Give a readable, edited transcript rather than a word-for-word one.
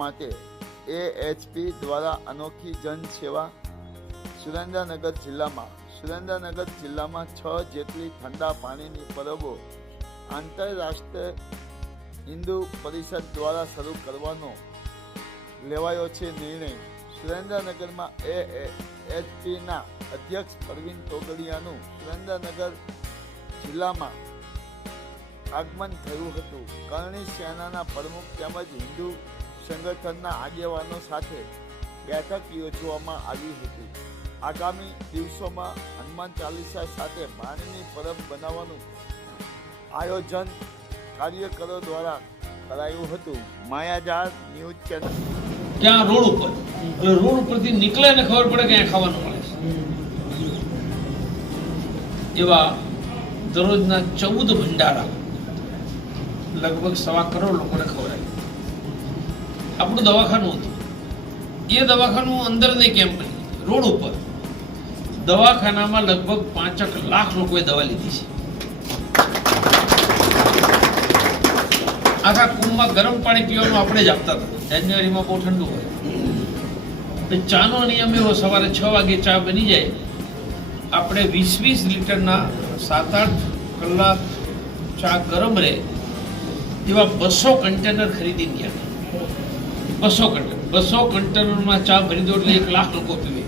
માટે AHP દ્વારા અનોખી જન સેવા. સુરેન્દ્રનગર જિલ્લામાં 6 જેટલી ઠંડા પાણીની પરબો આંતરરાષ્ટ્રીય હિન્દુ પરિષદ દ્વારા શરૂ કરવાનો લેવાયો છે નિર્ણય. સુરેન્દ્રનગરમાં AHPના અધ્યક્ષ પ્રવીણ તોગડિયાનું સુરેન્દ્રનગર જિલ્લામાં આગમન થયું હતું. કરણી સેનાના પ્રમુખ તેમજ હિન્દુ સંગઠનના આગેવાનો સાથે બેઠક યોજવામાં આવી હતી. આગામી દિવસોમાં હનુમાન ચાલીસા સાથે પાણીની પરબ બનાવવાનું આયોજન કાર્યકરો દ્વારા કરાયું હતું. માયાજાળ ન્યૂઝ ચેનલ. ત્યાં રોડ ઉપરથી નીકળે ને ખબર પડે કે અહીંયા ખાવાનું મળે છે. એવા દરરોજના 14 ભંડારા લગભગ 1.25 કરોડ લોકોને ખવડાય. આપણું દવાખાનું હતું, એ દવાખાનું અંદર નહીં કેમ્પ નહીં, રોડ ઉપર દવાખાનામાં લગભગ 5 લાખ લોકોએ દવા લીધી છે. આખા કુંભમાં ગરમ પાણી પીવાનું આપણે જ આપતા હતા. જાન્યુઆરીમાં બહુ ઠંડુ હોય, ચાનો નિયમ એવો, સવારે 6 વાગે ચા બની જાય, આપણે 20 લીટરના 7-8 કલાક ચા ગરમ રહે એવા 200 કન્ટેનર ખરીદી ગયા. 200 કન્ટેનરમાં ચા ભરી દો એટલે 1 લાખ લોકો પીવે.